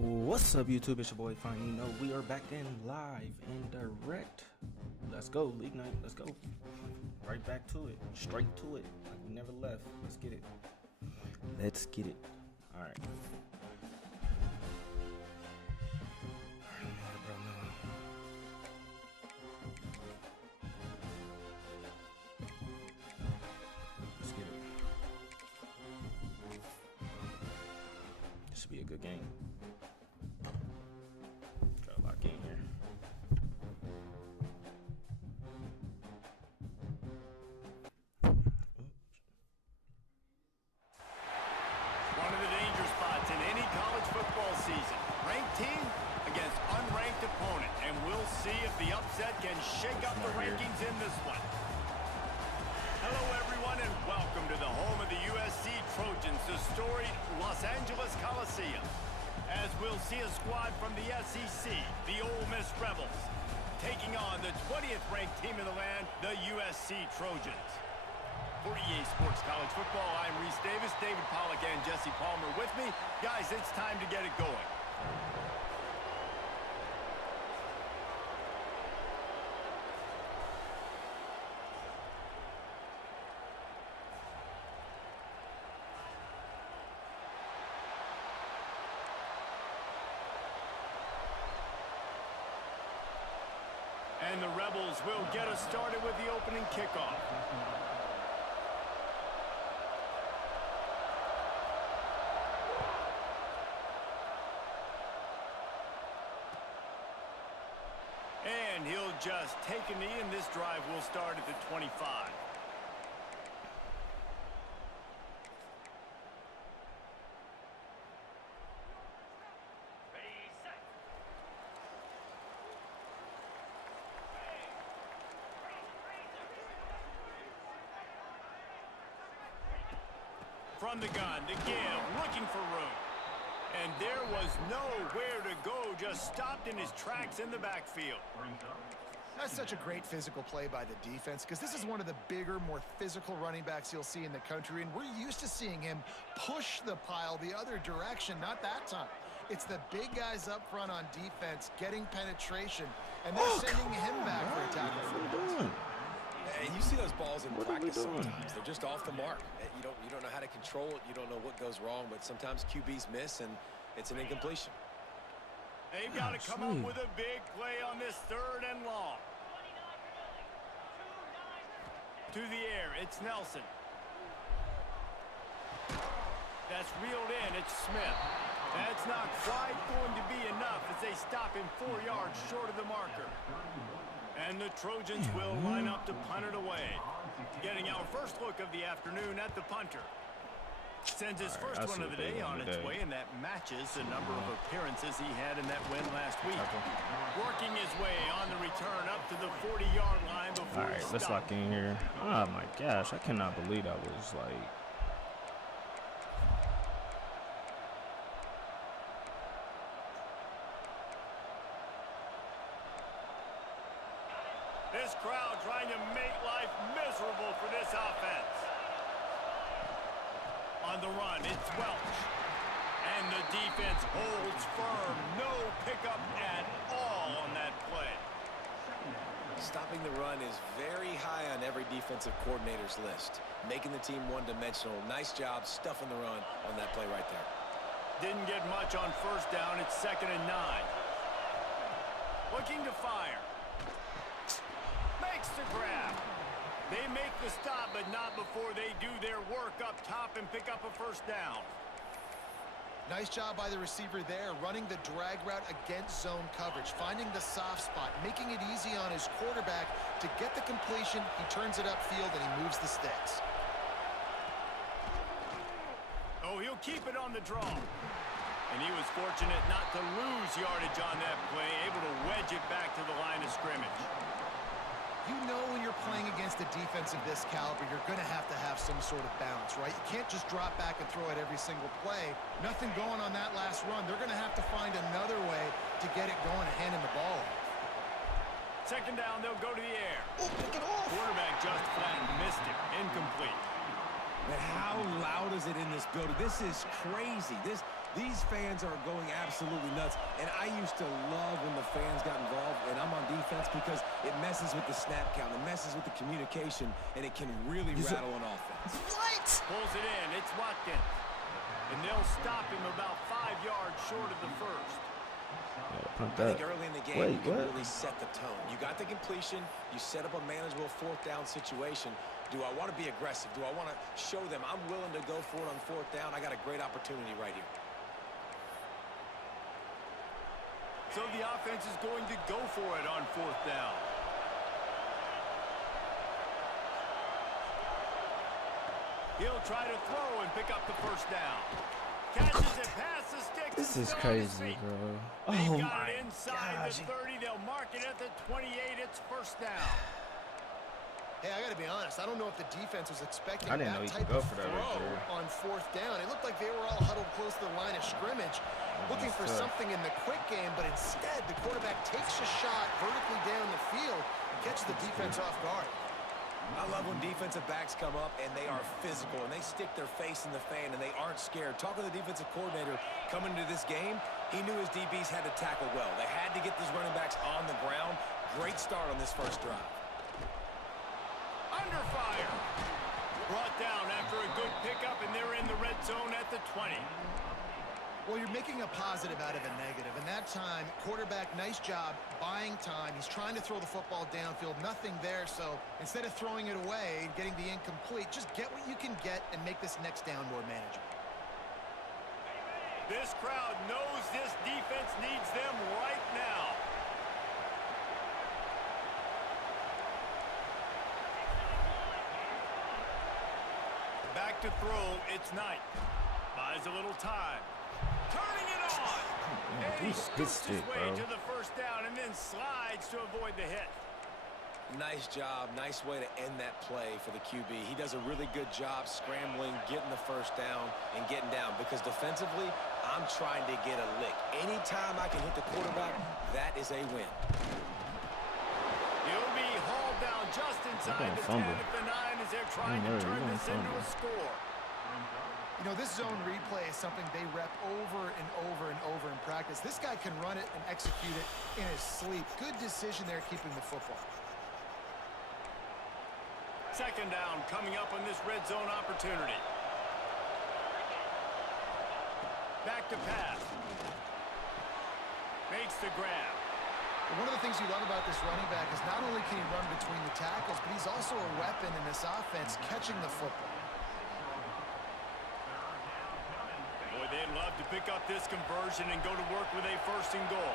What's up, YouTube? It's your boy Fine. You know, we are back in live and direct. Let's go, League Night. Let's go. Right back to it. Straight to it. Like we never left. Let's get it. Let's get it. Alright. Let's get it. This should be a good game. Try to lock in here. One of the danger spots in any college football season. Ranked team against unranked opponent. And we'll see if the upset can shake up the rankings in this one. Hello, everyone, and welcome to the home of the USC Trojans, the storied Los Angeles Coliseum. As we'll see a squad from the SEC, the Ole Miss Rebels, taking on the 20th ranked team in the land, the USC Trojans. For EA Sports College Football, I'm Reese Davis, David Pollack, and Jesse Palmer with me. Guys, it's time to get it going. And the Rebels will get us started with the opening kickoff. And he'll just take a knee, and this drive will start at the 25. From the gun to give, looking for room. And there was nowhere to go, just stopped in his tracks in the backfield. That's such a great physical play by the defense because this is one of the bigger, more physical running backs you'll see in the country, and we're used to seeing him push the pile the other direction, not that time. It's the big guys up front on defense getting penetration, and they're sending him back for a tackle. And you see those balls in practice sometimes. They're just off the mark. You don't know how to control it. You don't know what goes wrong, but sometimes QBs miss, and it's an incompletion. They've got to come up with a big play on this 3rd and long. To the air, it's Nelson. That's reeled in, it's Smith. That's not quite going to be enough as they stop him 4 yards short of the marker. And the Trojans will line up to punt it away. Getting our first look of the afternoon at the punter. Sends his first one of the day on its way, and that matches the number of appearances he had in that win last week. Working his way on the return up to the 40-yard line before he stopped. Let's lock in here. Oh my gosh, I cannot believe that was like... This crowd trying to make life miserable for this offense. On the run, it's Welch. And the defense holds firm. No pickup at all on that play. Stopping the run is very high on every defensive coordinator's list. Making the team one-dimensional. Nice job stuffing the run on that play right there. Didn't get much on first down. It's 2nd and 9. Looking to fire. Makes the grab. They make the stop, but not before they do their work up top and pick up a first down. Nice job by the receiver there, running the drag route against zone coverage, finding the soft spot, making it easy on his quarterback to get the completion. He turns it upfield, and he moves the sticks. Oh, he'll keep it on the draw. And he was fortunate not to lose yardage on that play, able to wedge it back to the line of scrimmage. You know when you're playing against a defense of this caliber, you're going to have some sort of balance, right? You can't just drop back and throw it every single play. Nothing going on that last run. They're going to have to find another way to get it going and handing the ball off. 2nd down, they'll go to the air. Oh, pick it off. Quarterback just flat missed it. Incomplete. But how loud is it in this building? This is crazy. These fans are going absolutely nuts, and I used to love when the fans got involved, and I'm on defense because it messes with the snap count, it messes with the communication, and it can really rattle an offense. What? Pulls it in. It's Watkins. And they'll stop him about 5 yards short of the first. I think early in the game, you can really set the tone. You got the completion. You set up a manageable fourth down situation. Do I want to be aggressive? Do I want to show them I'm willing to go for it on fourth down? I got a great opportunity right here. So the offense is going to go for it on fourth down. He'll try to throw and pick up the first down. Catches it past the sticks. This is crazy, bro. They've got it inside the 30. They'll mark it at the 28. It's first down. Hey, I got to be honest. I don't know if the defense was expecting I didn't know that you could type go of for that throw right there. on fourth down. It looked like they were all huddled close to the line of scrimmage, looking for something in the quick game, but instead the quarterback takes a shot vertically down the field and catches the defense off guard. I love when defensive backs come up and they are physical and they stick their face in the fan and they aren't scared. Talking to the defensive coordinator coming into this game, he knew his DBs had to tackle well. They had to get these running backs on the ground. Great start on this first drive. Under fire. Brought down after a good pickup, and they're in the red zone at the 20. Well, you're making a positive out of a negative, and that time, quarterback, nice job, buying time. He's trying to throw the football downfield, nothing there, so instead of throwing it away and getting the incomplete, just get what you can get and make this next down more manageable. This crowd knows this defense needs them right now. Back to throw, it's Knight. Buys a little time. Turning it on. And he scoots his way to the first down and then slides to avoid the hit. Nice job. Nice way to end that play for the QB. He does a really good job scrambling, getting the first down, and getting down. Because defensively, I'm trying to get a lick. Anytime I can hit the quarterback, that is a win. He'll be hauled down just inside the 10 at the 9 as they're trying to turn this into a score. You know, this zone replay is something they rep over and over and over in practice. This guy can run it and execute it in his sleep. Good decision there keeping the football. Second down coming up on this red zone opportunity. Back to pass. Makes the grab. One of the things you love about this running back is not only can he run between the tackles, but he's also a weapon in this offense catching the football. Boy, they'd love to pick up this conversion and go to work with a first and goal.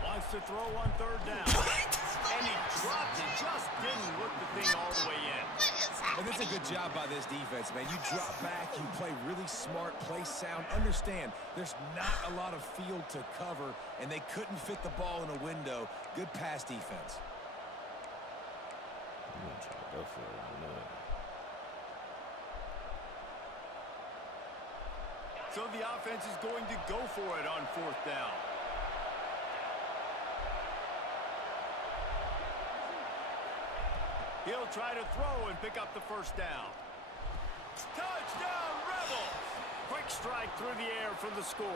Wants to throw on third down. And he dropped it. Just didn't look the thing all the way in. And that's a good job by this defense, man. You drop back, you play really smart, play sound. Understand, there's not a lot of field to cover, and they couldn't fit the ball in a window. Good pass defense. I'm going to try to go for it. I know it. So the offense is going to go for it on fourth down. He'll try to throw and pick up the first down. Touchdown, Rebels! Quick strike through the air for the score.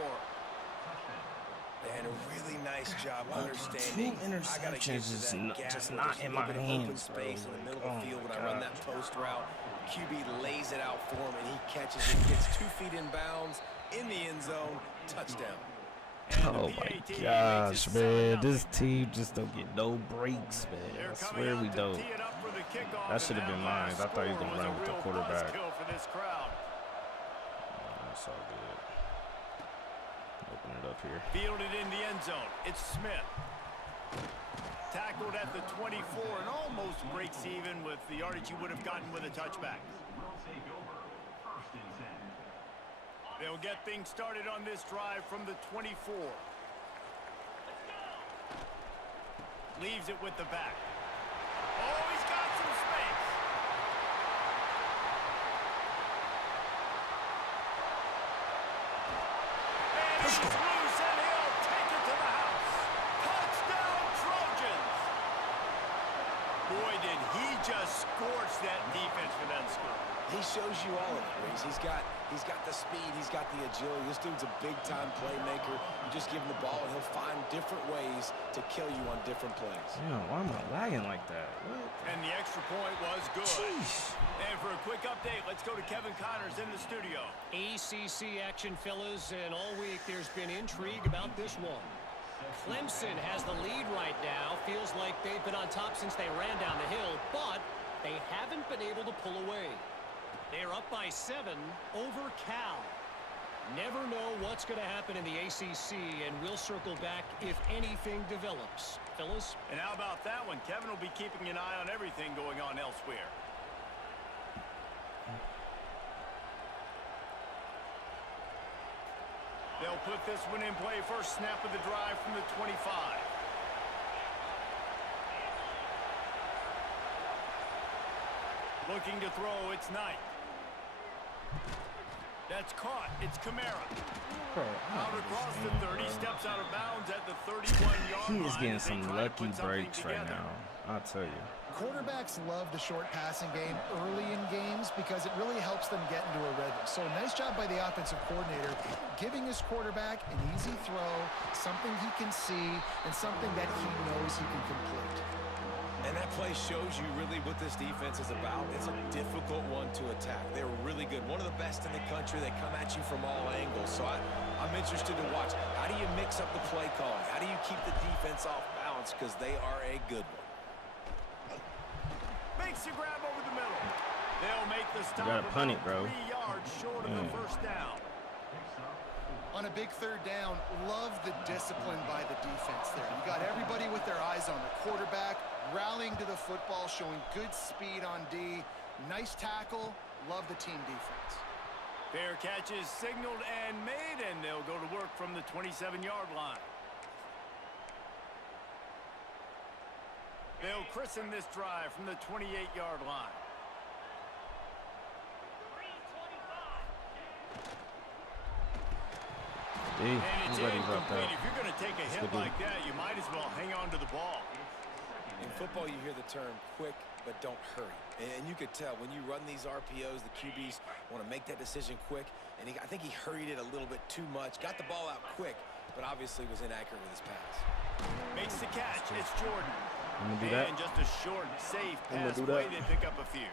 And a really nice job understanding. Two interceptions is just not in my hands, bro. Space in the middle of the field when I run that post route. QB lays it out for him, and he catches it. Gets 2 feet in bounds in the end zone. Touchdown. Oh my gosh, man. This team just don't get no breaks, man. I swear we don't. That should have been mine. I thought he was going to run with the quarterback. That's all good. Open it up here. Fielded in the end zone. It's Smith. Tackled at the 24 and almost breaks even with the yardage he would have gotten with a touchback. They'll get things started on this drive from the 24. Leaves it with the back. Oh, he's got some space. And he's loose, and he'll take it to the house. Touchdown, Trojans. Boy, did he just scorched that defense for that score. He shows you all of it, Reese. He's got the speed, he's got the agility. This dude's a big-time playmaker. You just give him the ball, and he'll find different ways to kill you on different plays. Yeah, why am I lagging like that? What? And the extra point was good. Jeez. And for a quick update, let's go to Kevin Connors in the studio. ACC action, fellas, and all week there's been intrigue about this one. Clemson has the lead right now. Feels like they've been on top since they ran down the hill, but they haven't been able to pull away. They're up by 7 over Cal. Never know what's going to happen in the ACC, and we'll circle back if anything develops. Fellas? And how about that one? Kevin will be keeping an eye on everything going on elsewhere. They'll put this one in play. First snap of the drive from the 25. Looking to throw, it's Knight. That's caught. It's Kamara. Bro, Out across the 30, steps out of bounds at the 31-yard line. he is getting as they some try to lucky put something breaks right together. now. I'll tell you. Quarterbacks love the short passing game early in games because it really helps them get into a rhythm. So nice job by the offensive coordinator giving his quarterback an easy throw, something he can see, and something that he knows he can complete. And that play shows you really what this defense is about. It's a difficult one to attack. They're really good. One of the best in the country. They come at you from all angles. So I'm interested to watch. How do you mix up the play calling? How do you keep the defense off balance? Because they are a good one. Makes the grab over the middle. They'll make the stop. gotta punt it, bro. 3 yards short of the first down. On a big third down, love the discipline by the defense there. You got everybody with their eyes on the quarterback, rallying to the football, showing good speed on D. Nice tackle. Love the team defense. Fair catch is signaled and made, and they'll go to work from the 27-yard line. They'll christen this drive from the 28-yard line. And it's incomplete. If you're going to take a hit like that, you might as well hang on to the ball. In football, you hear the term quick, but don't hurry. And you could tell when you run these RPOs, the QBs want to make that decision quick. And I think he hurried it a little bit too much. Got the ball out quick, but obviously was inaccurate with his pass. Makes the catch. It's Jordan. I'm gonna do that. And just a short, safe I'm gonna pass do play. that. They pick up a few.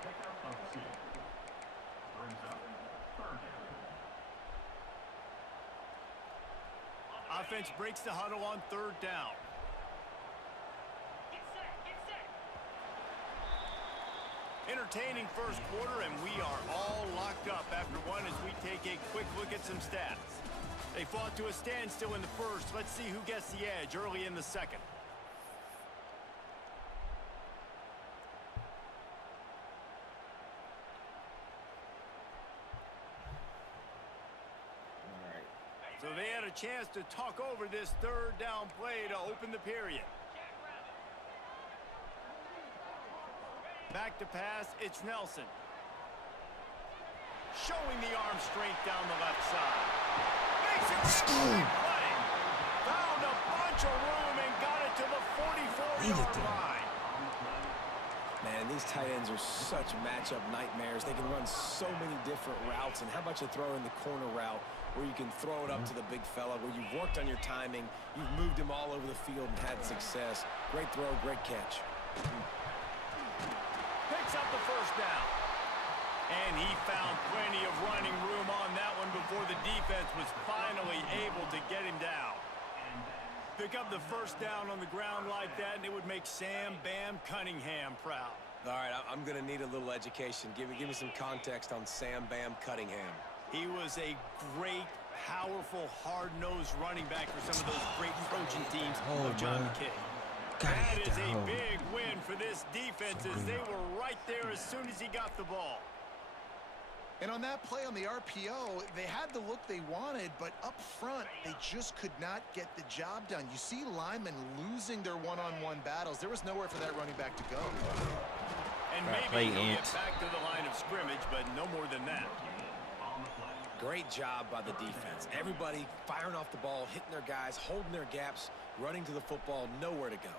Offense breaks the huddle on third down. Entertaining first quarter, and we are all locked up after one as we take a quick look at some stats. They fought to a standstill in the first. Let's see who gets the edge early in the second. So they had a chance to talk over this third down play to open the period. Back to pass, it's Nelson. Showing the arm strength down the left side. Makes it play. Found a bunch of room and got it to the 44-yard line. Man, these tight ends are such matchup nightmares. They can run so many different routes. And how about you throw in the corner route where you can throw it up to the big fella, where you've worked on your timing, you've moved him all over the field and had success. Great throw, great catch. Picks up the first down. And he found plenty of running room on that one before the defense was finally able to get him down. Pick up the first down on the ground like that, and it would make Sam Bam Cunningham proud. All right, I'm going to need a little education. Give me some context on Sam Bam Cunningham. He was a great, powerful, hard-nosed running back for some of those great Trojan teams of John McKay. That is a big win for this defense as they were right there as soon as he got the ball. And on that play on the RPO, they had the look they wanted, but up front, they just could not get the job done. You see linemen losing their one-on-one battles. There was nowhere for that running back to go. And maybe he'll get back to the line of scrimmage, but no more than that. Great job by the defense. Everybody firing off the ball, hitting their guys, holding their gaps, running to the football, nowhere to go.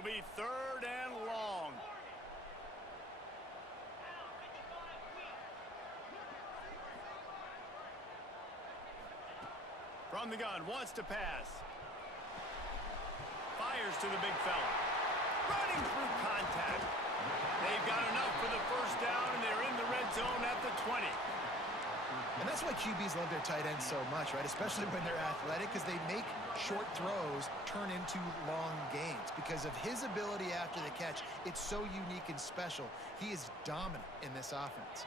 It'll be 3rd and long. From the gun, wants to pass. Fires to the big fella. Running through contact. They've got enough for the first down, and they're in the red zone at the 20. And that's why QBs love their tight ends so much, right? Especially when they're athletic, because they make short throws turn into long gains. Because of his ability after the catch, it's so unique and special. He is dominant in this offense.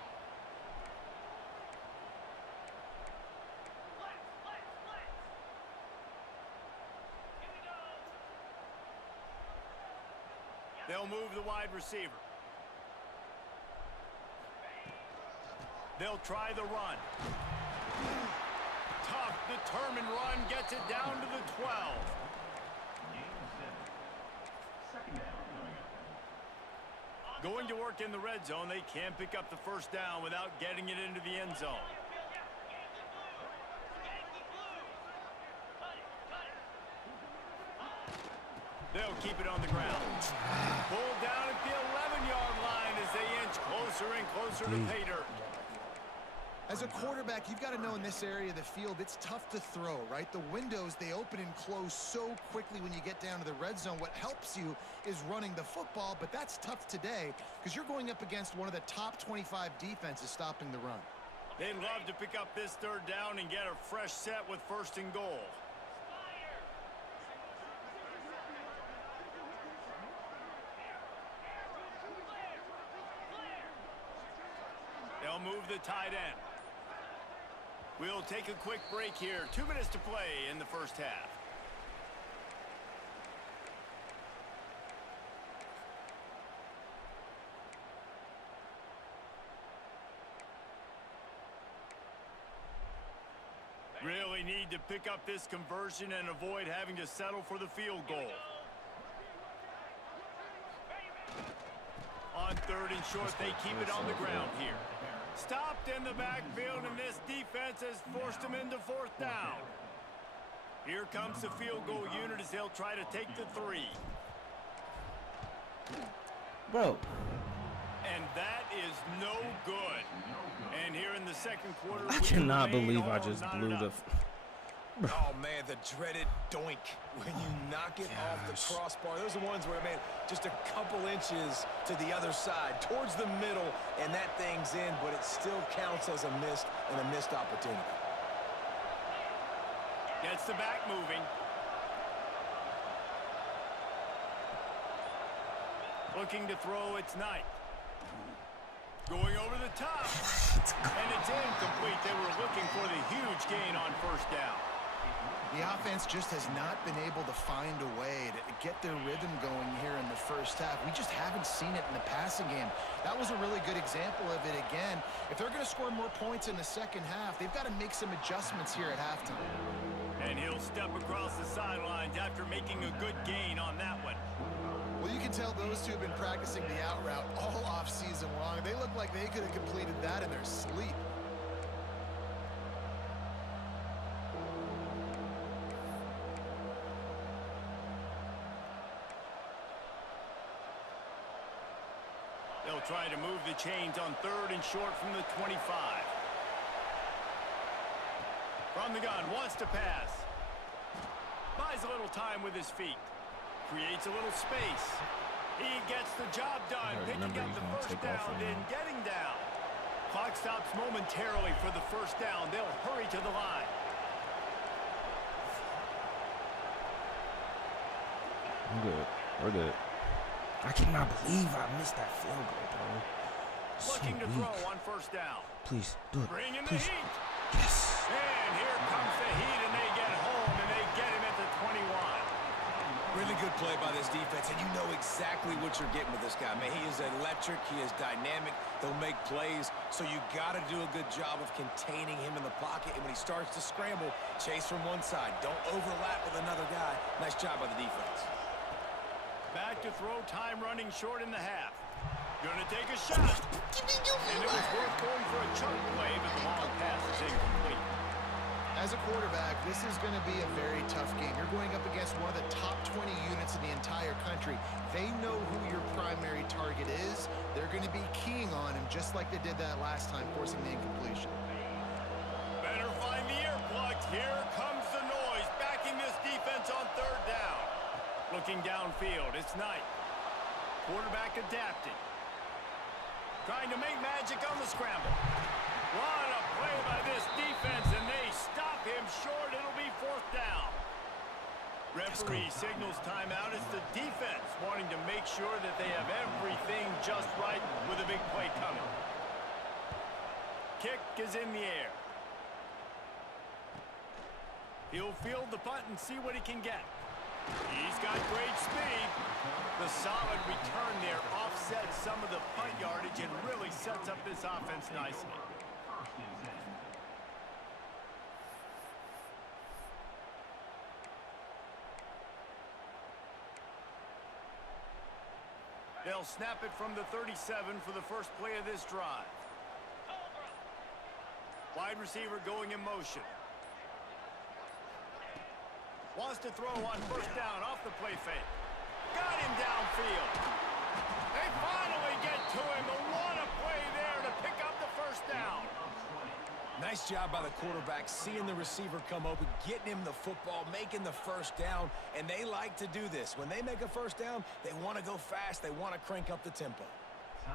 They'll move the wide receiver. They'll try the run. Tough, determined run gets it down to the 12. Going to work in the red zone, they can't pick up the first down without getting it into the end zone. They'll keep it on the ground. Pulled down at the 11-yard line as they inch closer and closer to pay dirt. As a quarterback, you've got to know in this area of the field, it's tough to throw, right? The windows, they open and close so quickly when you get down to the red zone. What helps you is running the football, but that's tough today because you're going up against one of the top 25 defenses stopping the run. They'd love to pick up this 3rd down and get a fresh set with 1st and goal. They'll move the tight end. We'll take a quick break here. 2 minutes to play in the first half. Really need to pick up this conversion and avoid having to settle for the field goal. On 3rd and short, they keep it on the ground here. Stopped in the backfield, and this defense has forced them into 4th down. Here comes the field goal unit as they'll try to take the 3. Bro. And that is no good. And here in the 2nd quarter, I cannot believe I just blew the... Oh, man, the dreaded doink when you knock it off the crossbar. Those are the ones where, man, just a couple inches to the other side, towards the middle, and that thing's in, but it still counts as a missed opportunity. Gets the back moving. Looking to throw, it's Knight. Going over the top. And it's incomplete. They were looking for the huge gain on 1st down. The offense just has not been able to find a way to get their rhythm going here in the first half. We just haven't seen it in the passing game. That was a really good example of it again. If they're going to score more points in the second half, they've got to make some adjustments here at halftime. And he'll step across the sidelines after making a good gain on that one. Well, you can tell those two have been practicing the out route all off-season long. They look like they could have completed that in their sleep. They'll try to move the chains on 3rd and short from the 25. From the gun, wants to pass. Buys a little time with his feet. Creates a little space. He gets the job done, picking up the first down, then getting down. Clock stops momentarily for the first down. They'll hurry to the line. I'm good. We're good. I cannot believe I missed that field goal, bro. Looking to throw on 1st down. Please, do it. Bring in the Please. heat. Yes. And here comes the heat, and they get home, and they get him at the 21. Really good play by this defense, and you know exactly what you're getting with this guy. Man, he is electric. He is dynamic. They'll make plays, so you got to do a good job of containing him in the pocket. And when he starts to scramble, chase from one side. Don't overlap with another guy. Nice job by the defense. Back to throw, time running short in the half. Gonna take a shot. And it was worth going for a chunk play, but the long pass is incomplete. As a quarterback, this is going to be a very tough game. You're going up against one of the top 20 units in the entire country. They know who your primary target is. They're going to be keying on him just like they did that last time, forcing the incompletion. Better find the earplugs. Here comes the noise, backing this defense on third down. Looking downfield, it's Knight. Quarterback adapting. Trying to make magic on the scramble. What a play by this defense, and they stop him short. It'll be fourth down. Referee signals timeout. It's the defense wanting to make sure that they have everything just right with a big play coming. Kick is in the air. He'll field the punt and see what he can get. He's got great speed. The solid return there offsets some of the punt yardage and really sets up this offense nicely. They'll snap it from the 37 for the first play of this drive. Wide receiver going in motion. Wants to throw on first down off the play fake. Got him downfield. They finally get to him. But what a play there to pick up the first down. Nice job by the quarterback, seeing the receiver come open, getting him the football, making the first down, and they like to do this. When they make a first down, they want to go fast. They want to crank up the tempo.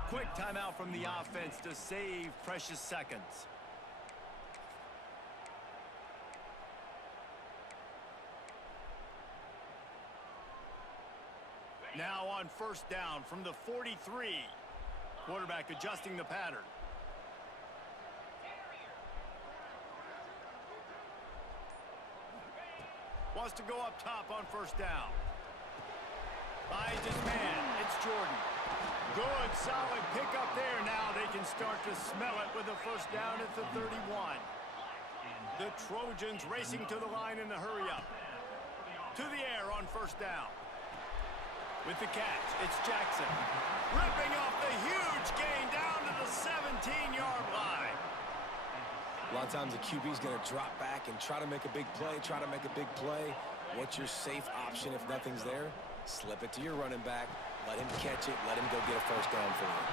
Quick timeout from the offense to save precious seconds. Now on first down from the 43. Quarterback adjusting the pattern. Wants to go up top on first down. Finds his man. It's Jordan. Good, solid pickup there. Now they can start to smell it with a first down at the 31. The Trojans racing to the line in the hurry-up. To the air on first down. With the catch, it's Jackson. Ripping off the huge gain down to the 17-yard line. A lot of times the QB's going to drop back and try to make a big play, What's your safe option if nothing's there? Slip it to your running back, let him catch it, let him go get a first down for you.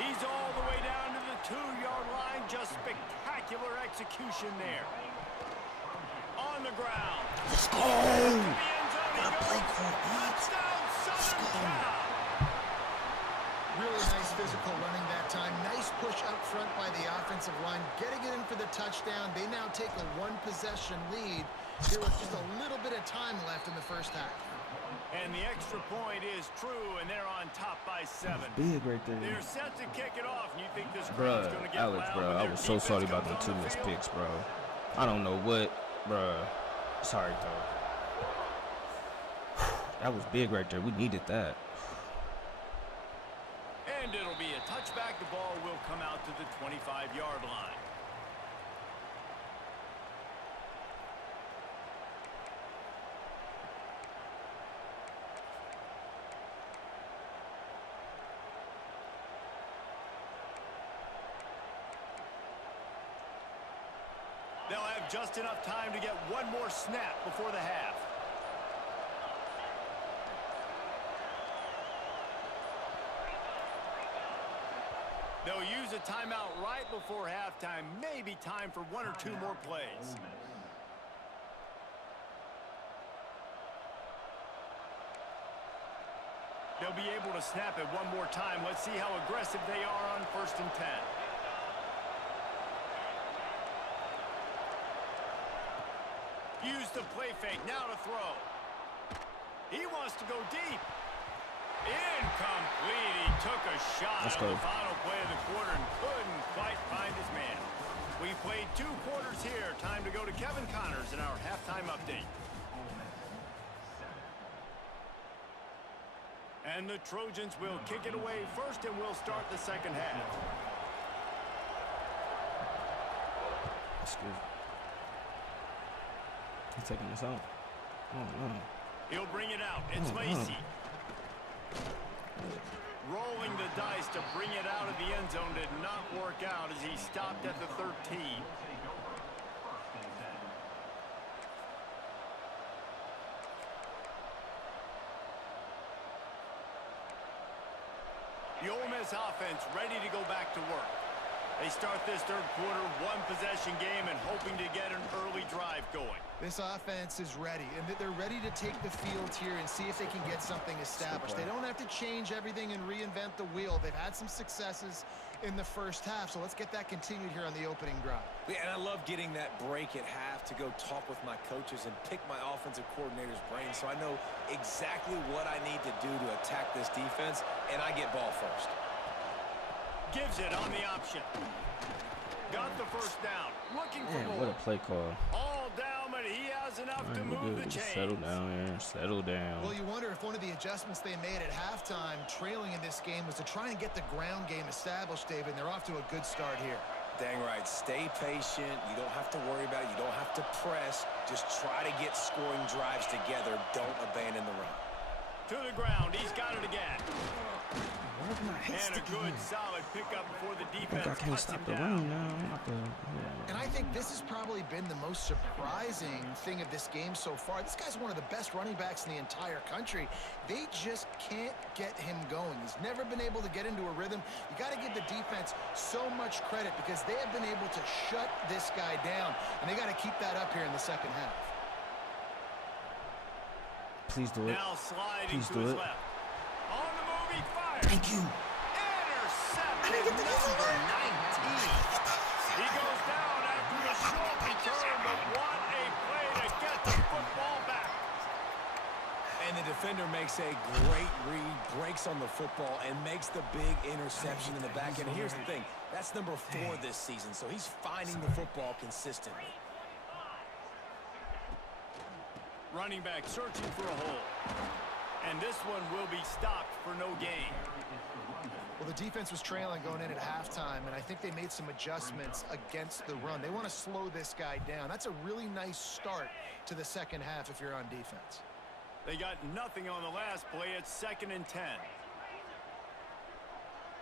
He's all the way down to the 2-yard line. Just spectacular execution there. On the ground. Let's go! Touchdown, Southern Cal. Really nice physical running that time. Nice push up front by the offensive line. Getting it in for the touchdown. They now take a one-possession lead here with just a little bit of time left in the first half. And the extra point is true, and they're on top by 7. Big right there. They're set to kick it off, and you think this crowd's going to get Alex, loud bro, when I their was so defense sorry about them comes 2 on the missed field? picks, bro. I don't know what, bro. Sorry, though. That was big right there. We needed that. And it'll be a touchback. The ball will come out to the 25-yard line. They'll have just enough time to get one more snap before the half. They'll use a timeout right before halftime. Maybe time for 1 or 2 more plays. They'll be able to snap it one more time. Let's see how aggressive they are on 1st and 10. Use the play fake. Now to throw. He wants to go deep. Incomplete. He took a shot on the final play of the quarter and couldn't quite find his man. We played 2 quarters here. Time to go to Kevin Connors in our halftime update. And the Trojans will kick it away first, and we'll start the second half. That's good. He's taking this out. Oh, no. He'll bring it out. It's Lacey. Rolling the dice to bring it out of the end zone did not work out as he stopped at the 13. The Ole Miss offense ready to go back to work. They start this third quarter, one-possession game, and hoping to get an early drive going. This offense is ready, and they're ready to take the field here and see if they can get something established. They don't have to change everything and reinvent the wheel. They've had some successes in the first half, so let's get that continued here on the opening drive. Yeah, and I love getting that break at half to go talk with my coaches and pick my offensive coordinator's brain so I know exactly what I need to do to attack this defense, and I get ball first. Gives it on the option. Got the first down. Looking for Man, what a play call. all down, but he has enough to move the chains. Settle down here. Settle down. Well, you wonder if one of the adjustments they made at halftime, trailing in this game, was to try and get the ground game established, David, and they're off to a good start here. Dang right. Stay patient. You don't have to worry about it. You don't have to press. Just try to get scoring drives together. Don't abandon the run. To the ground. He's got it again. And a good, solid pickup before the defense I can't stop the run now. And I think this has probably been the most surprising thing of this game so far. This guy's one of the best running backs in the entire country. They just can't get him going. He's never been able to get into a rhythm. You got to give the defense so much credit because they have been able to shut this guy down, and they got to keep that up here in the second half. Please do it. Now sliding Please to do his it. left. On the move, he fires. Thank you. Intercepted number 19. He goes down after the short return, but what a play to get the football back. And the defender makes a great read, breaks on the football, and makes the big interception in the back end. Here's the thing. That's number 4 this season, so he's finding the football consistently. Running back searching for a hole. And this one will be stopped for no gain. Well, the defense was trailing going in at halftime, and I think they made some adjustments against the run. They want to slow this guy down. That's a really nice start to the second half if you're on defense. They got nothing on the last play. It's 2nd and 10.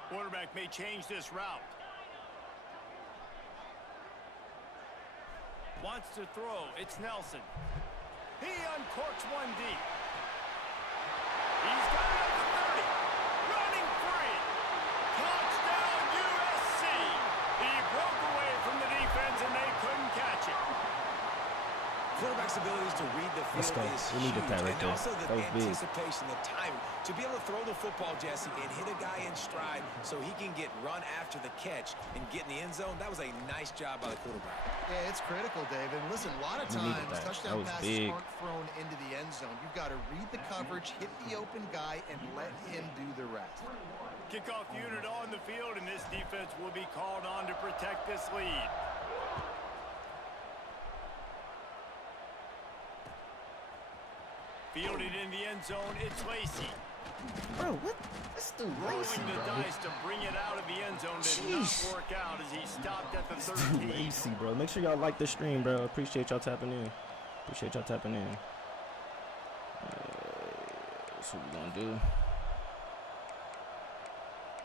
Quarterback may change this route. Wants to throw. It's Nelson. He uncorks one deep. He's got it at the 30. Running free. Touchdown USC. He broke away from the defense and they couldn't catch it. Quarterback's abilities to read the Let's field go. is We huge. needed that right and there. also the That was big. anticipation, the time. To be able to throw the football, Jesse, and hit a guy in stride so he can get run after the catch and get in the end zone, that was a nice job by the quarterback. Yeah, it's critical, David. Listen, a lot of We needed times that. touchdown That was passes big. aren't thrown into the end zone. You've got to read the coverage, hit the open guy, and let him do the rest. Kickoff unit on the field, and this defense will be called on to protect this lead. Fielded in the end zone, it's Lacey. Bro, what? Let's do Lacey, Rolling the bro. dice to bring it out of the end zone did Jeez. not work out as he stopped at the Let's do 13. Lacey, bro. Make sure y'all like the stream, bro. Appreciate y'all tapping in. Appreciate y'all tapping in. That's what we gonna do.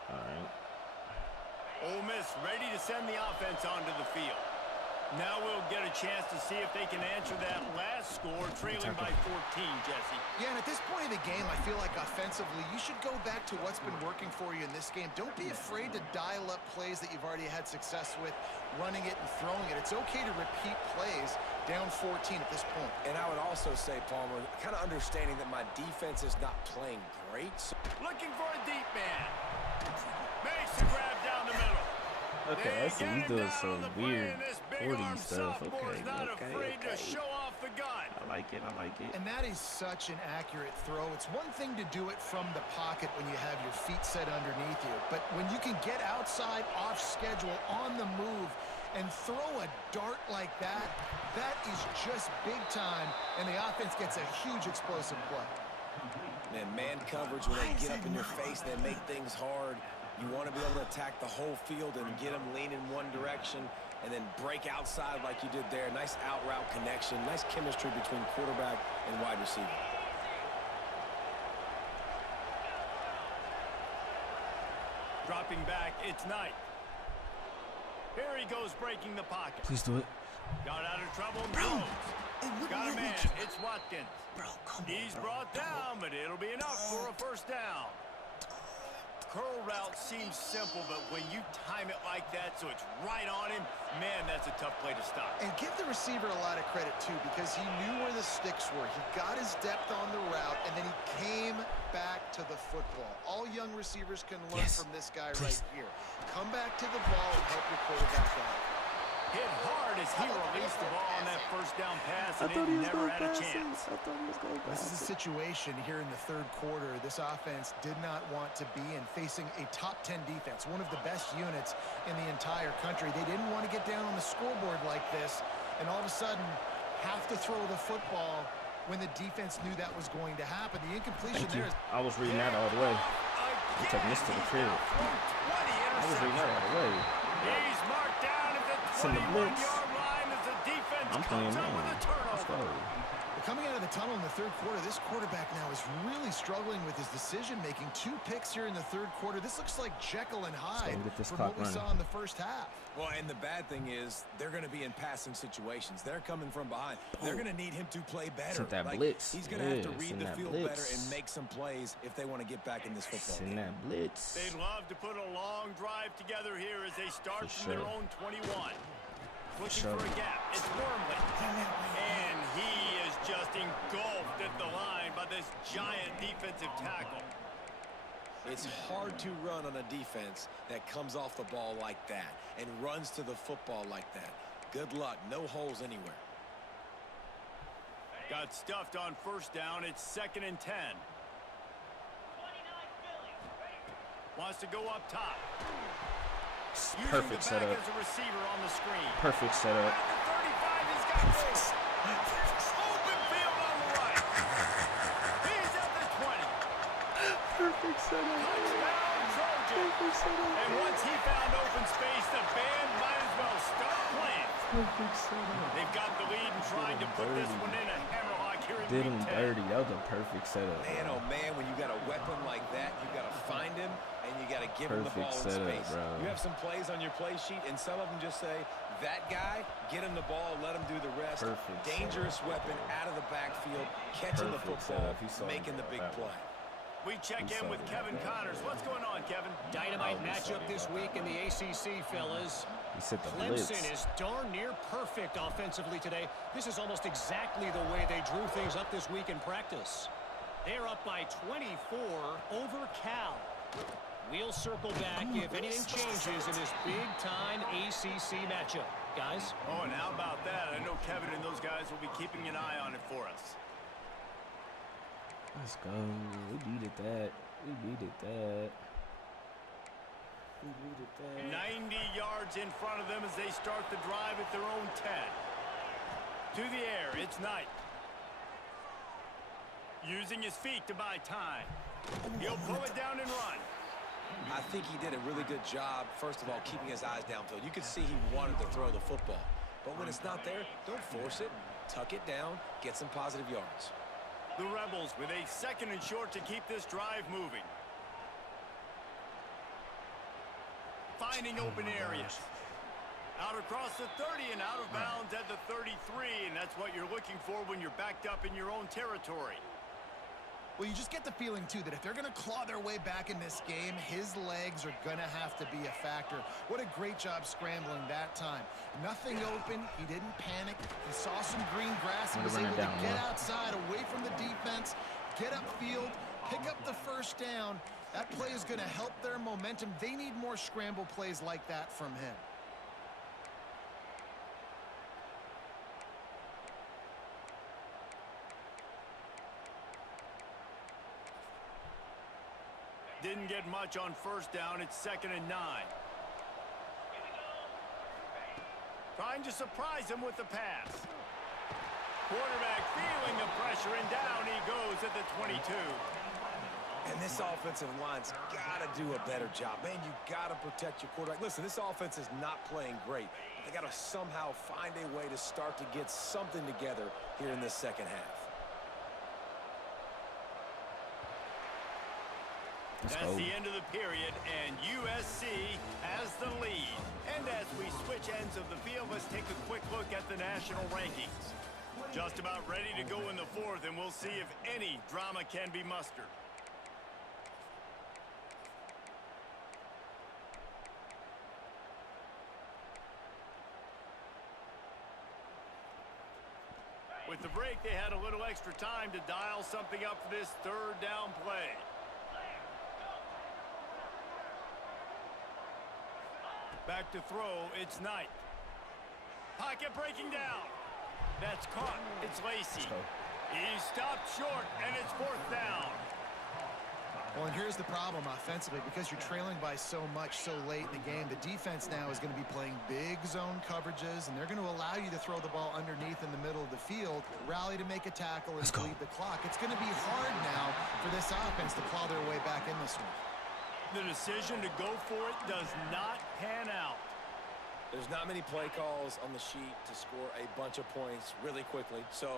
All right. Ole Miss ready to send the offense onto the field. Now we'll get a chance to see if they can answer that last score, trailing by 14, Jesse. Yeah, and at this point in the game, I feel like offensively, you should go back to what's been working for you in this game. Don't be afraid to dial up plays that you've already had success with, running it and throwing it. It's okay to repeat plays down 14 at this point. And I would also say, Palmer, kind of understanding that my defense is not playing great. Looking for a deep man. Makes the grab down the middle. Okay, I see They he's get doing him down some on the play, weird and this 40 big-arm stuff. sophomore's Okay, not okay, afraid to okay. show off the gun. I like it. I like it. And that is such an accurate throw. It's one thing to do it from the pocket when you have your feet set underneath you, but when you can get outside, off schedule, on the move, and throw a dart like that, that is just big time, and the offense gets a huge explosive play. Man coverage, when they get up in your face, they make things hard. You want to be able to attack the whole field and get them lean in one direction and then break outside like you did there. Nice out route connection, nice chemistry between quarterback and wide receiver. Dropping back, it's Knight. Here he goes, breaking the pocket. Please do it. Got out of trouble and Bro, throws. it wouldn't Got a let me man, keep- it's Watkins. Bro, come on, He's bro. brought down, but it'll be enough for a first down. curl route seems simple, but when you time it like that so it's right on him, man, that's a tough play to stop. And give the receiver a lot of credit, too, because he knew where the sticks were. He got his depth on the route, and then he came back to the football. All young receivers can learn from this guy right here. Come back to the ball and help your quarterback out. Hit hard as he released the ball on that first down pass, and it never had a chance. This is a situation here in the third quarter this offense did not want to be in, facing a top 10 defense, one of the best units in the entire country. They didn't want to get down on the scoreboard like this and all of a sudden have to throw the football when the defense knew that was going to happen. The incompletion there is... I was reading that all the way. I'm taking this to the crib. I was reading that all the way. He's marked down at the 21-yard line as the defense comes up with a turnover. Coming out of the tunnel in the third quarter, this quarterback now is really struggling with his decision-making. 2 picks here in the third quarter. This looks like Jekyll and Hyde from what we saw in the first half. Well, and the bad thing is they're going to be in passing situations. They're coming from behind. They're going to need him to play better. That blitz. He's going to have to read the field better and make some plays if they want to get back in this football game. That blitz. They'd love to put a long drive together here as they start from their own 21. Looking for a gap. It's Wormley. And he is just engulfed at the line by this giant defensive tackle. It's hard to run on a defense that comes off the ball like that and runs to the football like that. Good luck. No holes anywhere. Got stuffed on first down. It's 2nd and 10. Wants to go up top. Perfect setup. As a receiver on the screen. Perfect setup. At the 35, he's got this. Open field on the right. He's at the 20. Perfect setup. Touchdown, Trojan. Perfect setup. And once he found open space, the band might as well start playing. Perfect setup. They've got the lead and trying to put this one in a hammerlock here in Did him week 10. dirty. That was a perfect setup. Man, oh man, when you got a weapon like that, you got to find him and you got to give him the ball in space. Bro. You have some plays on your play sheet, and some of them just say, that guy, get him the ball, let him do the rest. Perfect Dangerous weapon out of the backfield, catching the football, making the big play. We check in with Kevin Connors. What's going on, Kevin? Dynamite matchup this week in the ACC, fellas. He said the Clemson blitz. is darn near perfect offensively today. This is almost exactly the way they drew things up this week in practice. They're up by 24 over Cal. We'll circle back if anything changes in this big-time ACC matchup. Guys? Oh, and how about that? I know Kevin and those guys will be keeping an eye on it for us. Let's go. We needed that. We needed that. We needed that. 90 yards in front of them as they start the drive at their own 10. To the air, it's Knight. Using his feet to buy time. He'll pull it down and run. I think he did a really good job, first of all, keeping his eyes downfield. You could see he wanted to throw the football. But when it's not there, don't force it. Tuck it down, get some positive yards. The Rebels with a 2nd and short to keep this drive moving. Finding open areas. Out across the 30 and out of bounds at the 33, and that's what you're looking for when you're backed up in your own territory. Well, you just get the feeling, too, that if they're going to claw their way back in this game, his legs are going to have to be a factor. What a great job scrambling that time. Nothing open. He didn't panic. He saw some green grass. He was able to get outside, away from the defense, get upfield, pick up the first down. That play is going to help their momentum. They need more scramble plays like that from him. Didn't get much on first down. It's 2nd and 9. Trying to surprise him with the pass. Quarterback feeling the pressure, and down he goes at the 22. And this offensive line's got to do a better job. Man, you got to protect your quarterback. Listen, this offense is not playing great. They got to somehow find a way to start to get something together here in this second half. That's the end of the period, and USC has the lead. And as we switch ends of the field, let's take a quick look at the national rankings. Just about ready to go in the 4th, and we'll see if any drama can be mustered. With the break, they had a little extra time to dial something up for this third down play. Back to throw, it's Knight. Pocket breaking down. That's caught. It's Lacy. He stopped short, and it's fourth down. Well, and here's the problem offensively. Because you're trailing by so much so late in the game, the defense now is going to be playing big zone coverages, and they're going to allow you to throw the ball underneath in the middle of the field, rally to make a tackle, and bleed the clock. It's going to be hard now for this offense to claw their way back in this one. The decision to go for it does not pan out. There's not many play calls on the sheet to score a bunch of points really quickly, so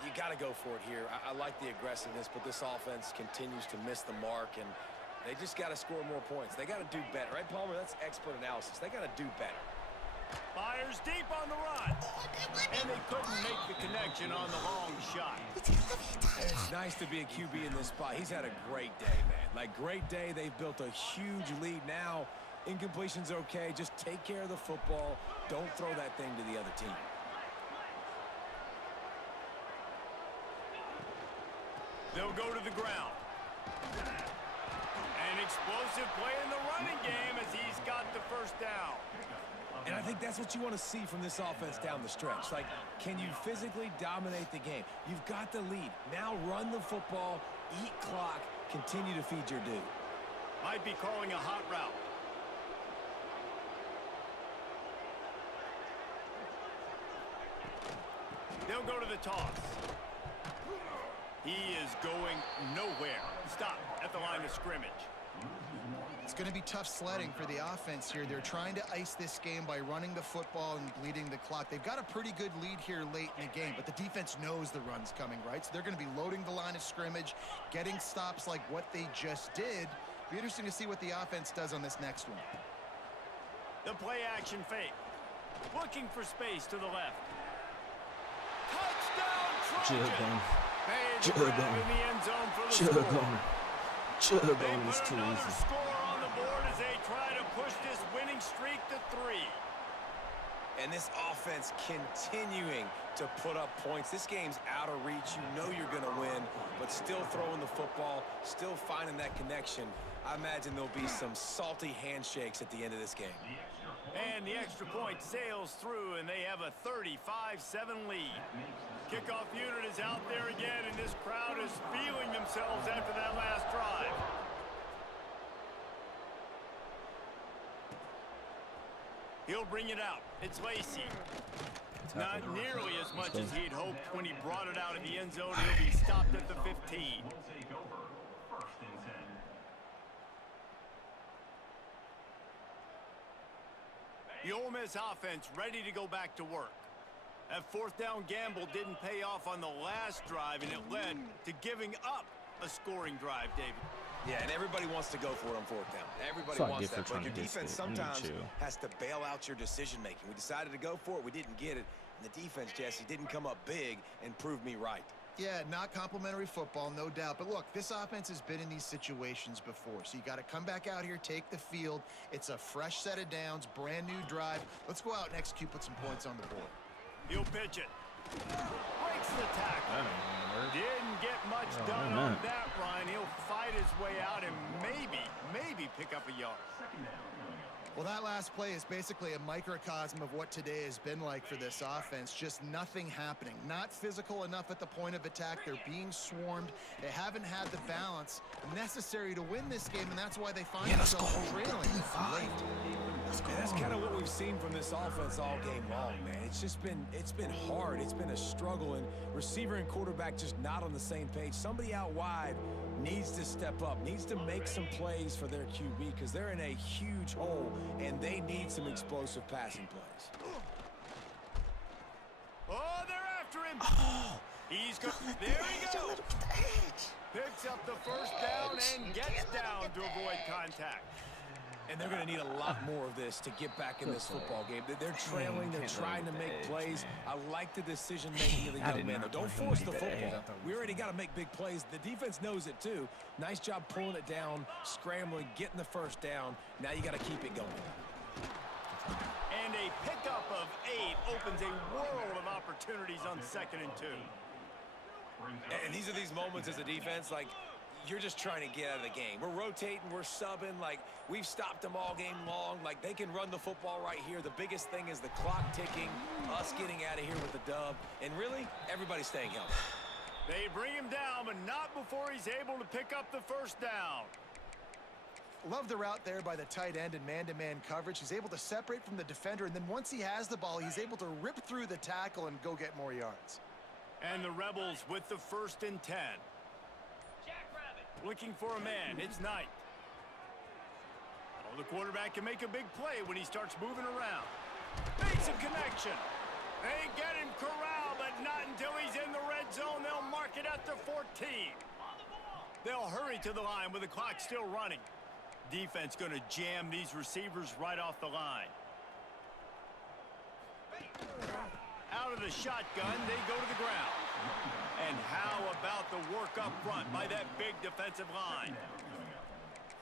you got to go for it here. I like the aggressiveness, but this offense continues to miss the mark, and they just got to score more points. They got to do better, right, Palmer? That's expert analysis. They got to do better. Fires deep on the run, and they couldn't make the connection on the long shot. It's nice to be a QB in this spot. He's had a great day, man. Like, great day. They've built a huge lead now. Incompletion's okay. Just take care of the football. Don't throw that thing to the other team. They'll go to the ground. An explosive play in the running game as he's got the first down. And I think that's what you want to see from this offense down the stretch. Like, can you physically dominate the game? You've got the lead. Now run the football, eat clock, continue to feed your dude. Might be calling a hot route. They'll go to the toss. He is going nowhere. Stop at the line of scrimmage. It's going to be tough sledding for the offense here. They're trying to ice this game by running the football and bleeding the clock. They've got a pretty good lead here late in the game, but the defense knows the run's coming, right? So they're going to be loading the line of scrimmage, getting stops like what they just did. Be interesting to see what the offense does on this next one. The play action fake. Looking for space to the left. Touchdown, Trojan! Should have gone. It's too another easy. score on the board as they try to push this winning streak to 3. And this offense continuing to put up points. This game's out of reach. You know you're going to win, but still throwing the football, still finding that connection. I imagine there'll be some salty handshakes at the end of this game. And the extra point sails through, and they have a 35-7 lead. Kickoff unit is out there again, and this crowd is feeling themselves after that last drive. He'll bring it out. It's Lacy. Not nearly as much as he'd hoped when he brought it out of the end zone. He'll be stopped at the 15. The Ole Miss offense ready to go back to work. That fourth down gamble didn't pay off on the last drive, and it led to giving up a scoring drive, David. Yeah, and everybody wants to go for it on fourth down. Everybody wants that, but your defense sometimes has to bail out your decision-making. We decided to go for it. We didn't get it. And the defense, Jesse, didn't come up big and prove me right. Yeah, not complimentary football, no doubt. But look, this offense has been in these situations before. So you got to come back out here, take the field. It's a fresh set of downs, brand new drive. Let's go out and execute, put some points on the board. He'll pitch it. Breaks the tackle. Didn't get much done on that run. He'll fight his way out and maybe pick up a yard. Well, that last play is basically a microcosm of what today has been like for this offense. Just nothing happening. Not physical enough at the point of attack. They're being swarmed. They haven't had the balance necessary to win this game, and that's why they find themselves trailing late. And that's kind of what we've seen from this offense all game long, man. It's been hard. It's been a struggle, and receiver and quarterback just not on the same page. Somebody out wide needs to step up, needs to make some plays for their QB because they're in a huge hole, and they need some explosive passing plays. Oh, they're after him. Oh, he's got. There he goes. Picks up the first down and gets down to avoid contact. And they're going to need a lot more of this to get back in this football game. They're trailing. They're trying to make plays. I like the decision-making of the young man. Don't force the football. We already got to make big plays. The defense knows it, too. Nice job pulling it down, scrambling, getting the first down. Now you got to keep it going. And a pickup of 8 opens a world of opportunities on 2nd and 2. And these are these moments as a defense, like, you're just trying to get out of the game. We're rotating, we're subbing, like, we've stopped them all game long. Like, they can run the football right here. The biggest thing is the clock ticking, us getting out of here with the dub, and really, everybody staying healthy. They bring him down, but not before he's able to pick up the first down. Love the route there by the tight end in man-to-man coverage. He's able to separate from the defender, and then once he has the ball, he's able to rip through the tackle and go get more yards. And the Rebels with the 1st and 10. Looking for a man, it's Knight. Oh, the quarterback can make a big play when he starts moving around. Makes a connection. They get him corralled, but not until he's in the red zone. They'll mark it at the 14. They'll hurry to the line with the clock still running. Defense going to jam these receivers right off the line. Out of the shotgun, they go to the ground. And how about the work up front by that big defensive line?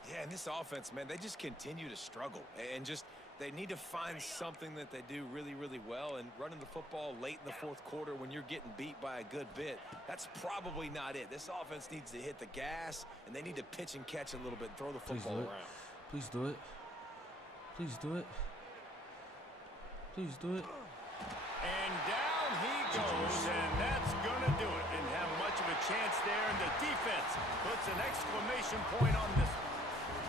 Yeah, and this offense, man, they just continue to struggle. And just, they need to find something that they do really, really well. And running the football late in the 4th quarter when you're getting beat by a good bit, that's probably not it. This offense needs to hit the gas, and they need to pitch and catch a little bit, throw the football around. Please do it. Please do it. Please do it. And down he goes, and that's going to do it. Didn't have much of a chance there, and the defense puts an exclamation point on this one.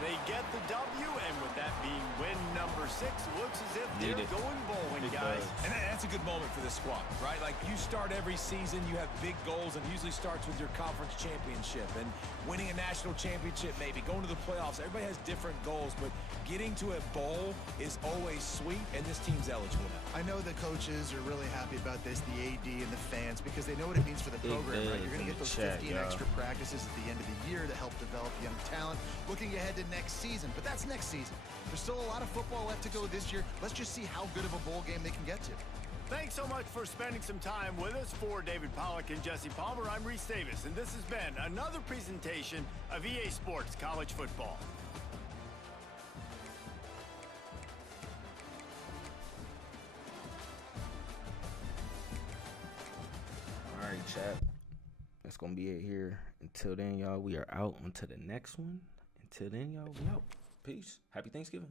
They get the W, and with that being win number 6, looks as if they're going bowling, guys. And that's a good moment for this squad, right? Like, you start every season, you have big goals, and it usually starts with your conference championship and winning a national championship, maybe going to the playoffs. Everybody has different goals, but getting to a bowl is always sweet, and this team's eligible now. I know the coaches are really happy about this, the AD and the fans, because they know what it means for the program, right? You're going to get those 15 extra practices at the end of the year to help develop young talent. Looking ahead to next season, but that's next season. There's still a lot of football left to go this year. Let's just see how good of a bowl game they can get to. Thanks so much for spending some time with us. For David Pollack and Jesse Palmer, I'm Reese Davis, and this has been another presentation of EA Sports College Football. All right, chat. That's going to be it here. Until then, y'all, we are out. Until the next one. Until then, y'all, we out. Peace. Happy Thanksgiving.